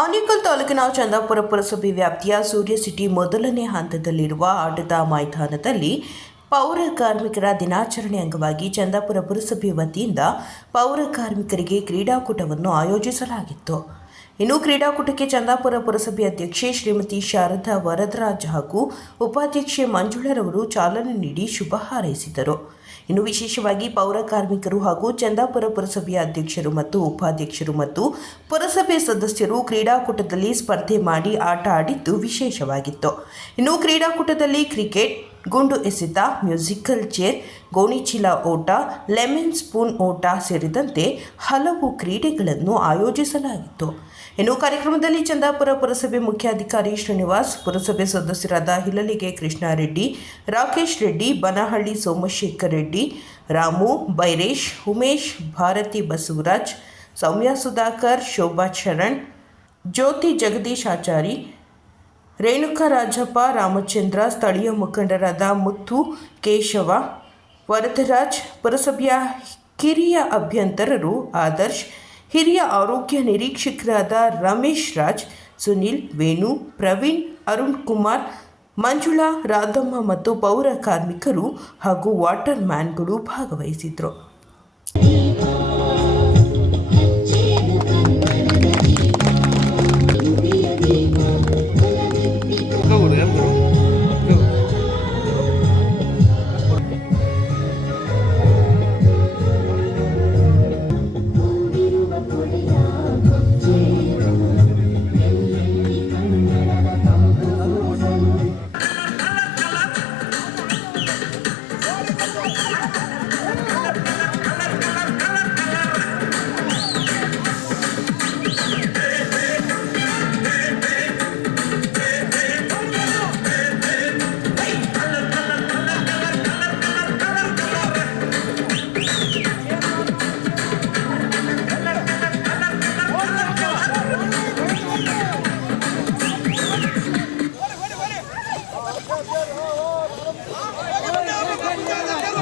ಆನೇಕಲ್ ತಾಲೂಕಿನ ಚಂದಾಪುರ ಪುರಸಭೆ ವ್ಯಾಪ್ತಿಯ ಸೂರ್ಯ ಸಿಟಿ ಮೊದಲನೇ ಹಂತದಲ್ಲಿರುವ ಆಟದ ಮೈದಾನದಲ್ಲಿ ಪೌರ ಕಾರ್ಮಿಕರ ದಿನಾಚರಣೆ ಅಂಗವಾಗಿ ಚಂದಾಪುರ ಪುರಸಭೆ ವತಿಯಿಂದ ಪೌರ ಕಾರ್ಮಿಕರಿಗೆ ಕ್ರೀಡಾಕೂಟವನ್ನು ಆಯೋಜಿಸಲಾಗಿತ್ತು. ಇನ್ನು ಕ್ರೀಡಾಕೂಟಕ್ಕೆ ಚಂದಾಪುರ ಪುರಸಭೆ ಅಧ್ಯಕ್ಷೆ ಶ್ರೀಮತಿ ಶಾರದಾ ವರದರಾಜ್ ಹಾಗೂ ಉಪಾಧ್ಯಕ್ಷೆ ಮಂಜುಳರವರು ಚಾಲನೆ ನೀಡಿ ಶುಭ ಹಾರೈಸಿದರು. ಇನ್ನು ವಿಶೇಷವಾಗಿ ಪೌರ ಕಾರ್ಮಿಕರು ಹಾಗೂ ಚಂದಾಪುರ ಪುರಸಭೆಯ ಅಧ್ಯಕ್ಷರು ಮತ್ತು ಉಪಾಧ್ಯಕ್ಷರು ಮತ್ತು ಪುರಸಭೆ ಸದಸ್ಯರು ಕ್ರೀಡಾಕೂಟದಲ್ಲಿ ಸ್ಪರ್ಧೆ ಮಾಡಿ ಆಟ ಆಡಿದ್ದು ವಿಶೇಷವಾಗಿತ್ತು. ಇನ್ನು ಕ್ರೀಡಾಕೂಟದಲ್ಲಿ ಕ್ರಿಕೆಟ್ ಗುಂಡು ಎಸೆತ, ಮ್ಯೂಸಿಕಲ್ ಚೇರ್ ಗೋಣಿಚೀಲ ಓಟ, ಲೆಮನ್ ಸ್ಪೂನ್ ಓಟ ಸೇರಿದಂತೆ ಹಲವು ಕ್ರೀಡೆಗಳನ್ನು ಆಯೋಜಿಸಲಾಗಿತ್ತು. ಇನ್ನು ಕಾರ್ಯಕ್ರಮದಲ್ಲಿ ಚಂದಾಪುರ ಪುರಸಭೆ ಮುಖ್ಯಾಧಿಕಾರಿ ಶ್ರೀನಿವಾಸ್, ಪುರಸಭೆ ಸದಸ್ಯರಾದ ಹಿಲಲಿಗೆ ಕೃಷ್ಣಾರೆಡ್ಡಿ, ರಾಕೇಶ್ ರೆಡ್ಡಿ, ಬನಹಳ್ಳಿ ಸೋಮಶೇಖರ್ ರೆಡ್ಡಿ, ರಾಮು, ಬೈರೇಶ್, ಉಮೇಶ್, ಭಾರತಿ ಬಸವರಾಜ್, ಸೌಮ್ಯ ಸುಧಾಕರ್, ಶೋಭಾ ಶರಣ್, ಜ್ಯೋತಿ ಜಗದೀಶ್ ಆಚಾರಿ ರೇಣುಕಾ ರಾಜಪ್ಪ, ರಾಮಚಂದ್ರ, ಸ್ಥಳೀಯ ಮುಖಂಡರಾದ ಮುತ್ತು, ಕೇಶವ, ವರದರಾಜ್, ಪುರಸಭೆಯ ಕಿರಿಯ ಅಭ್ಯಂತರರು, ಆದರ್ಶ್, ಹಿರಿಯ ಆರೋಗ್ಯ ನಿರೀಕ್ಷಕರಾದ ರಮೇಶ್ ರಾಜ್, ಸುನಿಲ್, ವೇಣು, ಪ್ರವೀಣ್, ಅರುಣ್ ಕುಮಾರ್, ಮಂಜುಳಾ, ರಾಧಮ್ಮ ಮತ್ತು ಪೌರ ಕಾರ್ಮಿಕರು ಹಾಗೂ ವಾಟರ್ ಮ್ಯಾನ್ಗಳು ಭಾಗವಹಿಸಿದ್ರು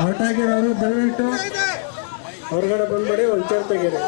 ಔಟ್ ಆಗಿರೋರು ದಯವಿಟ್ಟು ಹೊರಗಡೆ ಬಂದ್ಬಿಡಿ ಒಂದು ಚೇರ್ ತೆಗೀರಿ.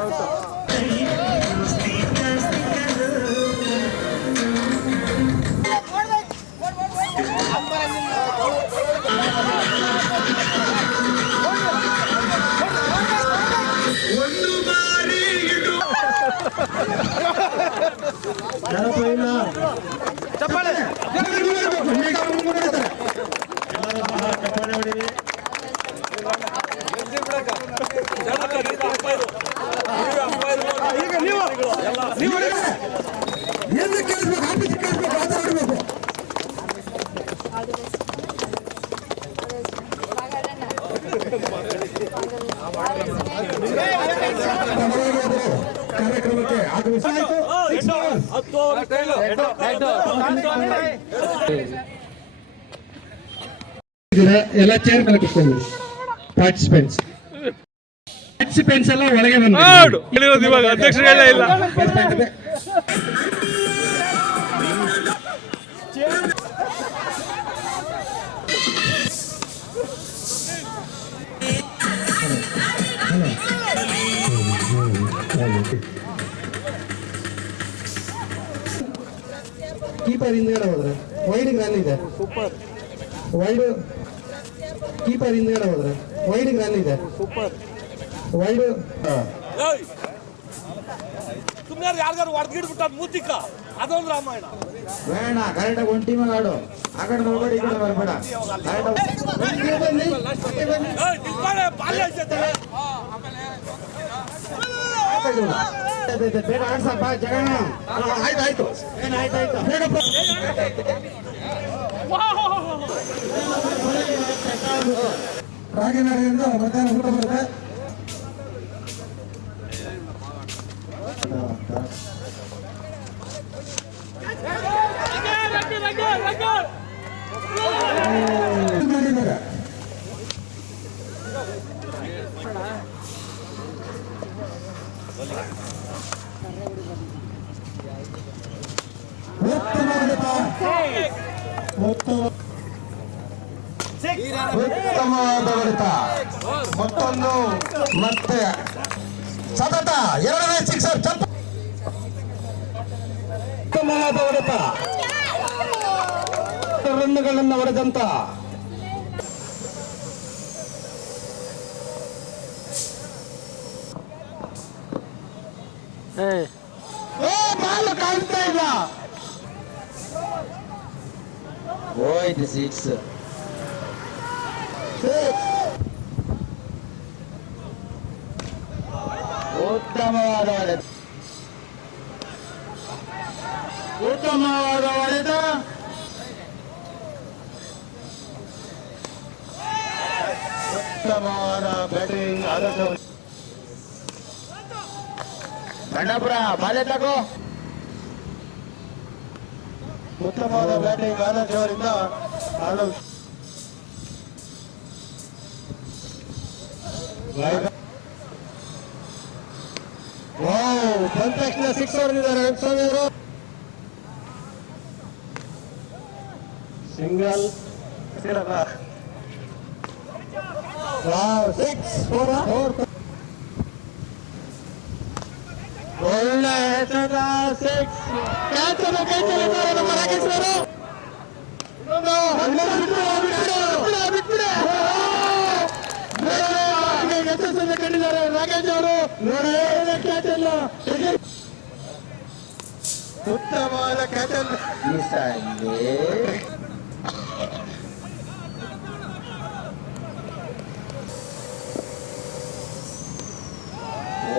따로 따로. ಕಾರ್ಯಕ್ರಮಕ್ಕೆ ಎಲ್ಲ ಚೇರ್ ಮೇಲೆ ಕೂತ್ಕೊಂಡು ಪಾರ್ಟಿಸಿಪೆಂಟ್ಸ್ ಪಾರ್ಟಿಸಿಪೆಂಟ್ಸ್ ಎಲ್ಲ ಒಳಗೆ ಬಂದು ಹೇಳಿರೋದು ಇವಾಗ ಅಧ್ಯಕ್ಷರೆಲ್ಲ ಇಲ್ಲ. ಕೀಪರ್ ಹಿಂದ್ಗಡೆ ಹೋದ್ರೆ. ವೈಡ್ ರನ್ ಇದೆ. ಸೂಪರ್ ವೈಡ್ ಕೀಪರ್ ಹಿಂದ್ಗಡೆ ಹೋದ್ರೆ. ವೈಡ್ ರನ್ ಇದೆ. ವೈಡ್ ಸುಮ್ಮನೆ ಯಾರಿಗಾರು ಹೊಡೆದ್ಗಿಡ್ಬಿಟ್ಟ ಮೂತಿಕ. ಅದೊಂದು ರಾಮಾಯಣ. ಬೇಡ ಕರೆಕ್ಟಾಗಿ ಒಂದು ಟೀಮ್ ಆಡು. ಆ ಕಡೆ ಬರಬೇಡ ಈ ಕಡೆ ಬರಬೇಡ. ಬೇಡ. ಆಡ್ಸಪ್ಪ ಜಗಣ ಆಯ್ತು ಆಯ್ತು. ಏನ್ ಆಯ್ತು ಆಯ್ತು. ಬೇಡಪ್ಪ ರಾಗಿನಾಡಿಯಿಂದ ಮಧ್ಯಾಹ್ನ ಊಟ ಬರುತ್ತೆ ಮಾಡಿದ್ದಾರೆ ಉತ್ತಮ ಉತ್ತಮವಾದ ಹೊಡೆತ ಮತ್ತೊಂದು ಮತ್ತೆ ಸತತ ಎರಡನೇ ಸಿಕ್ಸರ್ ಉತ್ತಮವಾದ ಹೊಡೆತ ರನ್ನುಗಳನ್ನು ಹೊಡೆದಂತ ಏ ಬಾಲು ಕಾಣ್ತಾ ಇಲ್ಲ. ಹೋಯ್ತು ಸಿಕ್ಸ್ ಉತ್ತಮವಾದ ಹೊಡೆತ కుటుంబాల వాడిత బ్యాటింగ్ ఆదర్శం గండపుర బాధ్యతకు ಉತ್ತಮವಾದ ಬ್ಯಾಟಿಂಗ್ ಆದರ್ಶವರಿಂದ ಆಡಲು ಬಂದ ತಕ್ಷಣ ಸಿಕ್ಸ್ ಹೊಡೆದಿದ್ದಾರೆ ಲಕ್ಷ್ಮಣ್ ಅವರು single. Six four four six cancer క్యాన్సర్ రాకేశ్వరు ಕಂಡಿದ್ದಾರೆ ರಾಕೇಶ್ ಅವರು ನೋಡೇ ಕ್ಯಾಚಲ್ಲ ಉತ್ತಮವಾದ ಕ್ಯಾಚಲ್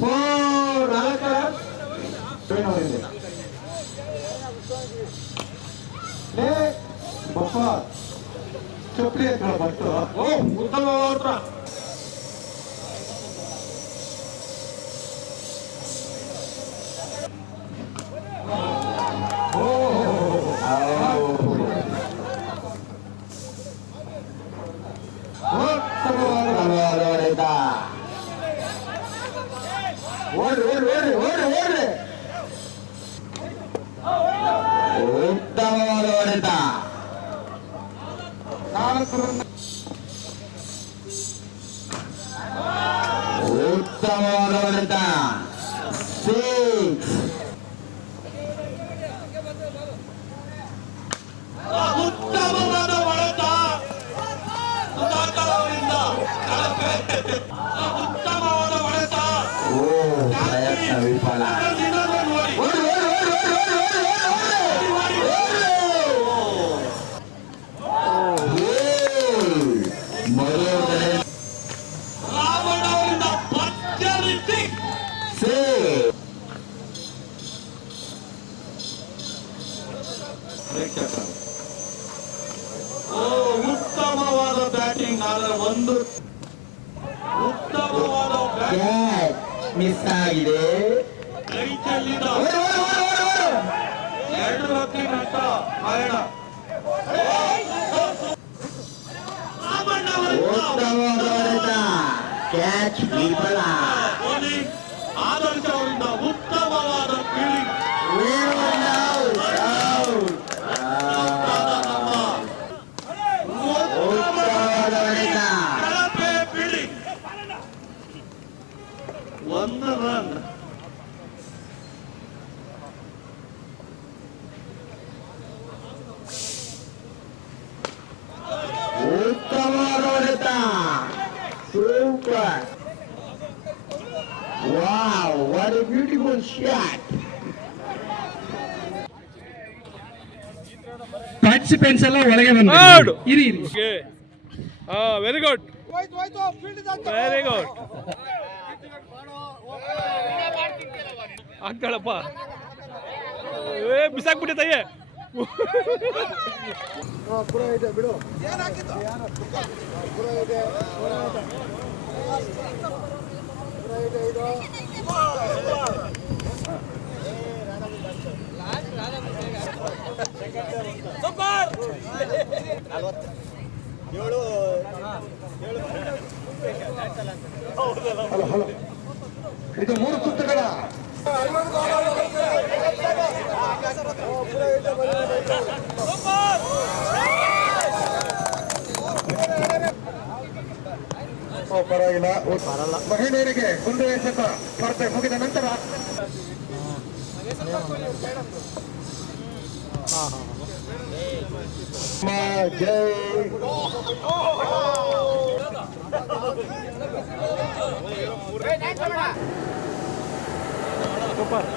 ఫోర్ అలకర్ ట్రైన్ అయింది లే బొప్ప చెప్పలేదు బట్టు ఓ ముద్దలు పోతున్నా After all over ಪ್ರೇಕ್ಷಕರು ಓ ಉತ್ತಮವಾದ ಬ್ಯಾಟಿಂಗ್ ಆದರೆ ಒಂದು ಉತ್ತಮವಾದ ಮಿಸ್ ಆಗಿದೆ. ಕೈ ಚೆಲ್ಲಿದ ಎರಡು ರೊಟ್ಟಿ ಕಾರಣ. ಉತ್ತಮವಾದ ಕ್ಯಾಚ್ ವಿಫಲ ಬೌಲಿಂಗ್ ಆದರ್ಶ ಅವರಿಂದ ಉತ್ತಮವಾದ ಫೀಲ್ಡಿಂಗ್ ಉತ್ತಮವಾದ ಹೊಡೆತ ಕಳಪೆ ಫೀಲ್ಡಿಂಗ್ ಒಂದು ರನ್ ಉತ್ತಮವಾದ ಹೊಡೆತ super wow what a beautiful shot participants ಎಲ್ಲ ಒಳಗೆ ಬಂದು ಇರಿ ಇರಿ. ವೆರಿ ಗುಡ್ ವೆರಿ ಗುಡ್ ಆಗ್ತಾಳಪ್ಪ ಏ ಬಿಸಾಕ್ಬಿಟ್ಟಿದ್ದಯ್ಯ ಇದು. ಮೂರು ಸುತ್ತುಗಳ. ಪರವಾಗಿಲ್ಲ. ಮಹಿಳೆಯರಿಗೆ ಗುಂಡು ಎಸೆತ ಸ್ಪರ್ಧೆ ಮುಗಿದ ನಂತರ. சூப்பர் சூப்பர்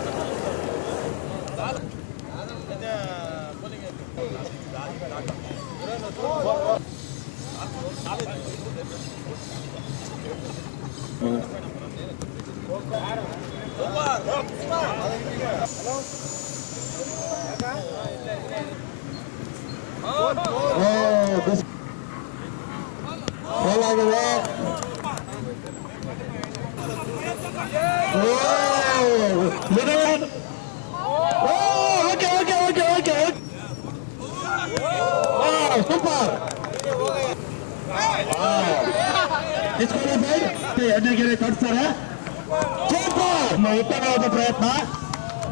ಕಟ್ತಾರೆ ಉತ್ತಮವಾದ ಪ್ರಯತ್ನ.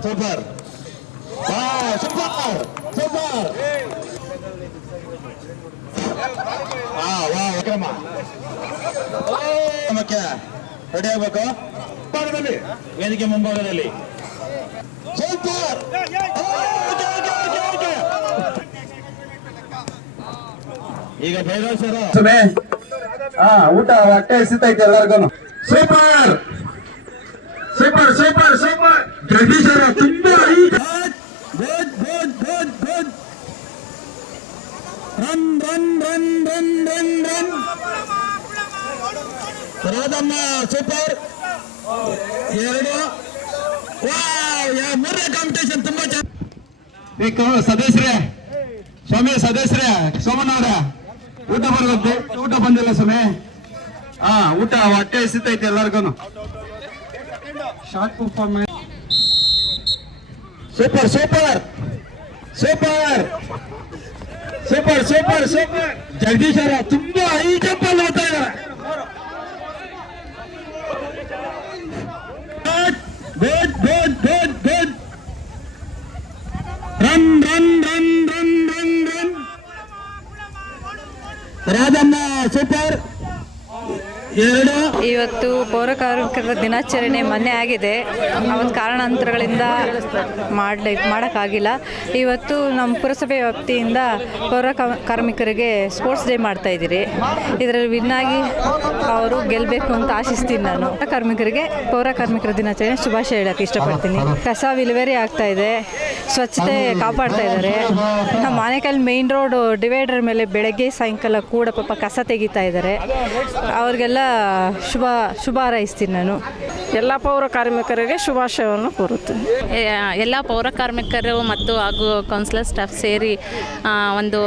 ಸೂಪರ್. ಸೂಪರ್. ಸೂಪರ್. ರೆಡಿ ಆಗ್ಬೇಕು. ಮುಂಭಾಗದಲ್ಲಿ ವೇದಿಕೆ ಮುಂಭಾಗದಲ್ಲಿ. ಸೂಪರ್. ಈಗ ಭೈರವ್ ಸರ್. ಹಾ ಊಟ, ಹೊಟ್ಟೆ ಸಿಗ್ತೈತೆ ಎಲ್ಲರಿಗೂ super super super super Jagadish ಅವರ ತುಂಬಾ ಈಗ good good good good run run run run run run Radhamma super ಎರಡು ವಾವ್ ಯಾ ಮೂರನೇ ಕಾಂಪಿಟೇಷನ್ ತುಂಬಾ ಚೆನ್ನಾಗಿ ಸದಸ್ಯರೇ ಸ್ವಾಮಿ ಸದಸ್ಯರೇ ಸೋಮಣ್ಣ ಅವರ ಊಟ ಬರಬೇಕು ಊಟ ಬಂದಿಲ್ಲ ಸ್ವಾಮಿ ಹಾ ಊಟ ಹೊಟ್ಟೆ ಹಸಿತೈತೆ ಎಲ್ಲರಿಗೂ short performance super super super super super super Jagadish ಅವರ ತುಂಬಾ ಹೈ ಜಂಪ್ ಅಲ್ಲಿ ಹೋಗ್ತಾ ಇದ್ದಾರೆ. Good good good good run run run run run run Radhamma super ಎರಡು ಇವತ್ತು ಪೌರ ಕಾರ್ಮಿಕರ ದಿನಾಚರಣೆ ಮೊನ್ನೆ ಆಗಿದೆ. ಅವತ್ತು ಕಾರಣಾಂತರಗಳಿಂದ ಮಾಡಲಿ, ಮಾಡೋಕ್ಕಾಗಿಲ್ಲ. ಇವತ್ತು ನಮ್ಮ ಪುರಸಭೆ ವ್ಯಾಪ್ತಿಯಿಂದ ಪೌರ ಕಾರ್ಮಿಕರಿಗೆ ಸ್ಪೋರ್ಟ್ಸ್ ಡೇ ಮಾಡ್ತಾ ಇದ್ದೀರಿ. ಇದರಲ್ಲಿ ವಿನ್ ಆಗಿ ಅವರು ಗೆಲ್ಲಬೇಕು ಅಂತ ಆಶಿಸ್ತೀನಿ ನಾನು. ಕಾರ್ಮಿಕರಿಗೆ ಪೌರ ಕಾರ್ಮಿಕರ ದಿನಾಚರಣೆ ಶುಭಾಶಯ ಹೇಳೋಕ್ಕೆ ಇಷ್ಟಪಡ್ತೀನಿ. ಕಸ ವಿಲೇವಾರಿ ಆಗ್ತಾ ಇದೆ. ಸ್ವಚ್ಛತೆ ಕಾಪಾಡ್ತಾ ಇದ್ದಾರೆ. ನಮ್ಮ ಮಾನೇಕಲ್ ಮೇನ್ ರೋಡ್ ಡಿವೈಡರ್ ಮೇಲೆ ಬೆಳಗ್ಗೆ ಸಾಯಂಕಾಲ ಕೂಡ ಪಾಪ ಕಸ ತೆಗಿತಾ ಇದ್ದಾರೆ. ಅವ್ರಿಗೆಲ್ಲ ಶುಭ ಶುಭ ಹಾರೈಸ್ತೀನಿ ನಾನು. ಎಲ್ಲ ಪೌರ ಕಾರ್ಮಿಕರಿಗೆ ಶುಭಾಶಯವನ್ನು ಕೋರುತ್ತೇನೆ. ಎಲ್ಲ ಪೌರ ಕಾರ್ಮಿಕರು ಮತ್ತು ಹಾಗೂ ಕೌನ್ಸಿಲರ್ ಸ್ಟಾಫ್ ಸೇರಿ ಒಂದು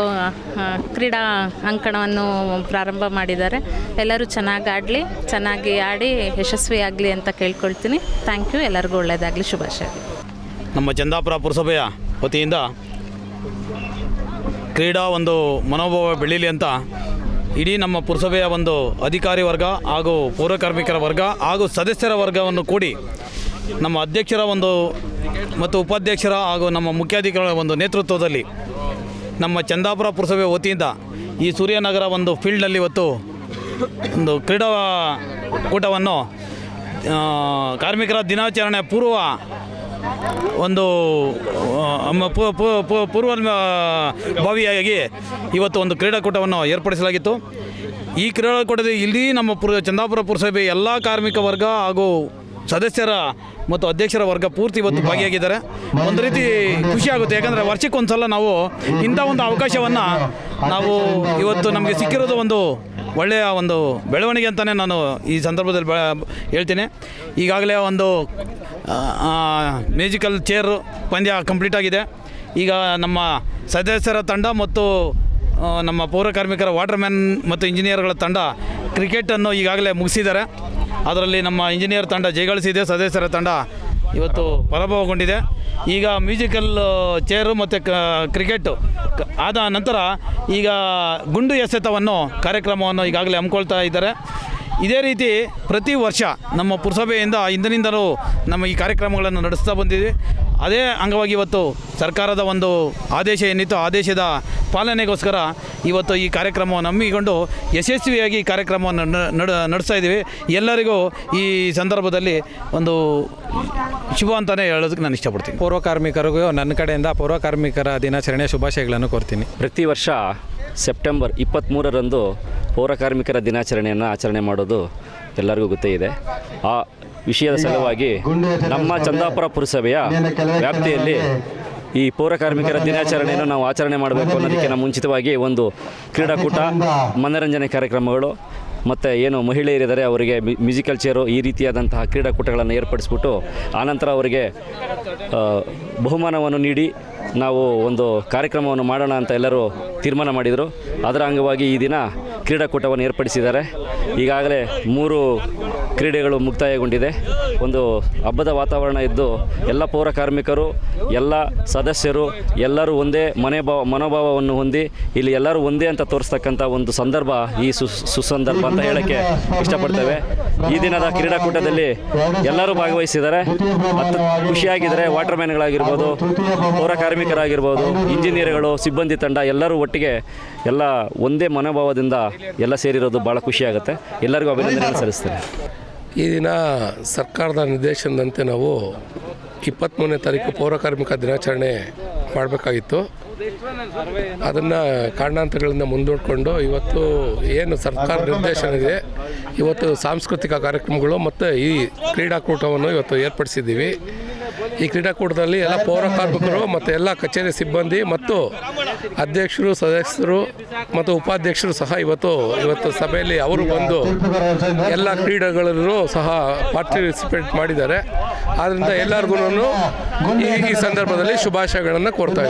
ಕ್ರೀಡಾ ಅಂಕಣವನ್ನು ಪ್ರಾರಂಭ ಮಾಡಿದ್ದಾರೆ. ಎಲ್ಲರೂ ಚೆನ್ನಾಗಿ ಆಡಲಿ ಚೆನ್ನಾಗಿ ಆಡಿ ಯಶಸ್ವಿಯಾಗಲಿ ಅಂತ ಕೇಳ್ಕೊಳ್ತೀನಿ. ಥ್ಯಾಂಕ್ ಯು ಎಲ್ಲರಿಗೂ ಒಳ್ಳೆಯದಾಗಲಿ ಶುಭಾಶಯ. ನಮ್ಮ ಚಂದಾಪುರ ಪುರಸಭೆಯ ವತಿಯಿಂದ ಕ್ರೀಡಾ ಒಂದು ಮನೋಭಾವ ಬೆಳೀಲಿ ಅಂತ ಇಡೀ ನಮ್ಮ ಪುರಸಭೆಯ ಒಂದು ಅಧಿಕಾರಿ ವರ್ಗ ಹಾಗೂ ಪೌರ ಕಾರ್ಮಿಕರ ವರ್ಗ ಹಾಗೂ ಸದಸ್ಯರ ವರ್ಗವನ್ನು ಕೂಡಿ ನಮ್ಮ ಅಧ್ಯಕ್ಷರ ಒಂದು ಮತ್ತು ಉಪಾಧ್ಯಕ್ಷರ ಹಾಗೂ ನಮ್ಮ ಮುಖ್ಯಾಧಿಕಾರಿಗಳ ಒಂದು ನೇತೃತ್ವದಲ್ಲಿ ನಮ್ಮ ಚಂದಾಪುರ ಪುರಸಭೆ ವತಿಯಿಂದ ಈ ಸೂರ್ಯನಗರ ಒಂದು ಫೀಲ್ಡ್ನಲ್ಲಿ ಇವತ್ತು ಒಂದು ಕ್ರೀಡಾ ಕೂಟವನ್ನು ಕಾರ್ಮಿಕರ ದಿನಾಚರಣೆ ಪೂರ್ವ ಒಂದು ಪೂರ್ವ ಭಾವಿಯಾಗಿ ಇವತ್ತು ಒಂದು ಕ್ರೀಡಾಕೂಟವನ್ನು ಏರ್ಪಡಿಸಲಾಗಿತ್ತು. ಈ ಕ್ರೀಡಾಕೂಟದಲ್ಲಿ ಇಲ್ಲಿ ನಮ್ಮ ಪುರ, ಚಂದಾಪುರ ಪುರಸಭೆ ಎಲ್ಲ ಕಾರ್ಮಿಕ ವರ್ಗ ಹಾಗೂ ಸದಸ್ಯರ ಮತ್ತು ಅಧ್ಯಕ್ಷರ ವರ್ಗ ಪೂರ್ತಿ ಇವತ್ತು ಭಾಗಿಯಾಗಿದ್ದಾರೆ. ಒಂದು ರೀತಿ ಖುಷಿ ಆಗುತ್ತೆ. ಯಾಕಂದರೆ ವರ್ಷಕ್ಕೊಂದ್ಸಲ ನಾವು ಇಂಥ ಒಂದು ಅವಕಾಶವನ್ನು ನಾವು ಇವತ್ತು ನಮಗೆ ಸಿಕ್ಕಿರೋದು ಒಂದು ಒಳ್ಳೆಯ ಒಂದು ಬೆಳವಣಿಗೆ ಅಂತಲೇ ನಾನು ಈ ಸಂದರ್ಭದಲ್ಲಿ ಹೇಳ್ತೀನಿ. ಈಗಾಗಲೇ ಒಂದು ಮ್ಯೂಸಿಕಲ್ ಚೇರ್ ಪಂದ್ಯ ಕಂಪ್ಲೀಟ್ ಆಗಿದೆ. ಈಗ ನಮ್ಮ ಸದಸ್ಯರ ತಂಡ ಮತ್ತು ನಮ್ಮ ಪೌರ ಕಾರ್ಮಿಕರ ವಾಟರ್ಮ್ಯಾನ್ ಮತ್ತು ಇಂಜಿನಿಯರ್ಗಳ ತಂಡ ಕ್ರಿಕೆಟನ್ನು ಈಗಾಗಲೇ ಮುಗಿಸಿದ್ದಾರೆ. ಅದರಲ್ಲಿ ನಮ್ಮ ಇಂಜಿನಿಯರ್ ತಂಡ ಜಯಗಳಿಸಿದೆ ಸದಸ್ಯರ ತಂಡ ಇವತ್ತು ಪರಾಭವಗೊಂಡಿದೆ. ಈಗ ಮ್ಯೂಸಿಕಲ್ ಚೇರು ಮತ್ತು ಕ್ರಿಕೆಟ್ ಆದ ನಂತರ ಈಗ ಗುಂಡು ಎಸೆತವನ್ನು ಕಾರ್ಯಕ್ರಮವನ್ನು ಈಗಾಗಲೇ ಹಮ್ಮಿಕೊಳ್ತಾ ಇದ್ದಾರೆ. ಇದೇ ರೀತಿ ಪ್ರತಿ ವರ್ಷ ನಮ್ಮ ಪುರಸಭೆಯಿಂದ ಇಂದಿನಿಂದಲೂ ನಮ್ಮ ಈ ಕಾರ್ಯಕ್ರಮಗಳನ್ನು ನಡೆಸ್ತಾ ಬಂದಿದೆ. ಅದೇ ಅಂಗವಾಗಿ ಇವತ್ತು ಸರ್ಕಾರದ ಒಂದು ಆದೇಶ ಏನಿತ್ತು ಆದೇಶದ ಪಾಲನೆಗೋಸ್ಕರ ಇವತ್ತು ಈ ಕಾರ್ಯಕ್ರಮವನ್ನು ಹಮ್ಮಿಕೊಂಡು ಯಶಸ್ವಿಯಾಗಿ ಈ ಕಾರ್ಯಕ್ರಮವನ್ನು ನ- ನಡ ನಡೆಸ್ತಾ ಇದ್ದೀವಿ. ಎಲ್ಲರಿಗೂ ಈ ಸಂದರ್ಭದಲ್ಲಿ ಒಂದು ಶುಭ ಅಂತಲೇ ಹೇಳೋದಕ್ಕೆ ನಾನು ಇಷ್ಟಪಡ್ತೀನಿ. ಪೂರ್ವ ಕಾರ್ಮಿಕರಿಗೂ ನನ್ನ ಕಡೆಯಿಂದ ಪೌರಕಾರ್ಮಿಕರ ದಿನಾಚರಣೆ ಶುಭಾಶಯಗಳನ್ನು ಕೋರ್ತೀನಿ. ಪ್ರತಿ ವರ್ಷ ಸೆಪ್ಟೆಂಬರ್ ಇಪ್ಪತ್ತ್ಮೂರರಂದು ಪೌರ ಕಾರ್ಮಿಕರ ದಿನಾಚರಣೆಯನ್ನು ಆಚರಣೆ ಮಾಡೋದು ಎಲ್ಲರಿಗೂ ಗೊತ್ತೇ ಇದೆ. ಆ ವಿಷಯದ ಸಲುವಾಗಿ ನಮ್ಮ ಚಂದಾಪುರ ಪುರಸಭೆಯ ವ್ಯಾಪ್ತಿಯಲ್ಲಿ ಈ ಪೌರ ಕಾರ್ಮಿಕರ ದಿನಾಚರಣೆಯನ್ನು ನಾವು ಆಚರಣೆ ಮಾಡಬೇಕು ಅನ್ನೋದಕ್ಕಿಂತ ಮುಂಚಿತವಾಗಿ ಒಂದು ಕ್ರೀಡಾಕೂಟ ಮನರಂಜನೆ ಕಾರ್ಯಕ್ರಮಗಳು ಮತ್ತು ಏನು ಮಹಿಳೆಯರಿದ್ದಾರೆ ಅವರಿಗೆ ಮ್ಯೂ- ಮ್ಯೂಸಿಕಲ್ ಚೇರು ಈ ರೀತಿಯಾದಂತಹ ಕ್ರೀಡಾಕೂಟಗಳನ್ನು ಏರ್ಪಡಿಸ್ಬಿಟ್ಟು ಆನಂತರ ಅವರಿಗೆ ಬಹುಮಾನವನ್ನು ನೀಡಿ ನಾವು ಒಂದು ಕಾರ್ಯಕ್ರಮವನ್ನು ಮಾಡೋಣ ಅಂತ ಎಲ್ಲರೂ ತೀರ್ಮಾನ ಮಾಡಿದರು. ಅದರ ಅಂಗವಾಗಿ ಈ ದಿನ ಕ್ರೀಡಾಕೂಟವನ್ನು ಏರ್ಪಡಿಸಿದ್ದಾರೆ. ಈಗಾಗಲೇ ಮೂರು ಕ್ರೀಡೆಗಳು ಮುಕ್ತಾಯಗೊಂಡಿದೆ. ಒಂದು ಹಬ್ಬದ ವಾತಾವರಣ ಇದ್ದು ಎಲ್ಲ ಪೌರ ಕಾರ್ಮಿಕರು, ಎಲ್ಲ ಸದಸ್ಯರು ಎಲ್ಲರೂ ಒಂದೇ ಮನೆ ಭಾವ, ಮನೋಭಾವವನ್ನು ಹೊಂದಿ ಇಲ್ಲಿ ಎಲ್ಲರೂ ಒಂದೇ ಅಂತ ತೋರಿಸ್ತಕ್ಕಂಥ ಒಂದು ಸಂದರ್ಭ ಈ ಸುಸಂದರ್ಭ ಅಂತ ಹೇಳೋಕ್ಕೆ ಇಷ್ಟಪಡ್ತೇವೆ. ಈ ದಿನದ ಕ್ರೀಡಾಕೂಟದಲ್ಲಿ ಎಲ್ಲರೂ ಭಾಗವಹಿಸಿದ್ದಾರೆ ಮತ್ತು ಖುಷಿಯಾಗಿದ್ದಾರೆ ವಾಟರ್ಮ್ಯಾನ್ಗಳಾಗಿರ್ಬೋದು, ಪೌರ ಕಾರ್ಮಿಕರಾಗಿರ್ಬೋದು, ಇಂಜಿನಿಯರ್ಗಳು, ಸಿಬ್ಬಂದಿ ತಂಡ ಎಲ್ಲರೂ ಒಟ್ಟಿಗೆ ಎಲ್ಲ ಒಂದೇ ಮನೋಭಾವದಿಂದ ಎಲ್ಲ ಸೇರಿರೋದು ಭಾಳ ಖುಷಿಯಾಗುತ್ತೆ. ಎಲ್ಲರಿಗೂ ಅಭಿನಂದನೆ ಸಲ್ಲಿಸ್ತೇನೆ. ಈ ದಿನ ಸರ್ಕಾರದ ನಿರ್ದೇಶನದಂತೆ ನಾವು ಇಪ್ಪತ್ತ್ಮೂರನೇ ತಾರೀಕು ಪೌರಕಾರ್ಮಿಕ ದಿನಾಚರಣೆ ಮಾಡಬೇಕಾಗಿತ್ತು. ಅದನ್ನು ಕಾರಣಾಂತರಗಳಿಂದ ಮುಂದೂಡಿಕೊಂಡು ಇವತ್ತು ಏನು ಸರ್ಕಾರ ನಿರ್ದೇಶನ ಇದೆ, ಇವತ್ತು ಸಾಂಸ್ಕೃತಿಕ ಕಾರ್ಯಕ್ರಮಗಳು ಮತ್ತು ಈ ಕ್ರೀಡಾಕೂಟವನ್ನು ಇವತ್ತು ಏರ್ಪಡಿಸಿದ್ದೀವಿ. ಈ ಕ್ರೀಡಾಕೂಟದಲ್ಲಿ ಎಲ್ಲ ಪೌರ ಕಾರ್ಮಿಕರು ಮತ್ತು ಎಲ್ಲ ಕಚೇರಿ ಸಿಬ್ಬಂದಿ ಮತ್ತು ಅಧ್ಯಕ್ಷರು, ಸದಸ್ಯರು ಮತ್ತು ಉಪಾಧ್ಯಕ್ಷರು ಸಹ ಇವತ್ತು ಇವತ್ತು ಸಭೆಯಲ್ಲಿ ಅವರು ಬಂದು ಎಲ್ಲ ಕ್ರೀಡೆಗಳಲ್ಲೂ ಸಹ ಪಾರ್ಟಿಸಿಪೇಟ್ ಮಾಡಿದ್ದಾರೆ. ಆದ್ದರಿಂದ ಎಲ್ಲರಿಗೂ ಈ ಸಂದರ್ಭದಲ್ಲಿ ಶುಭಾಶಯಗಳನ್ನು ಕೋರ್ತಾ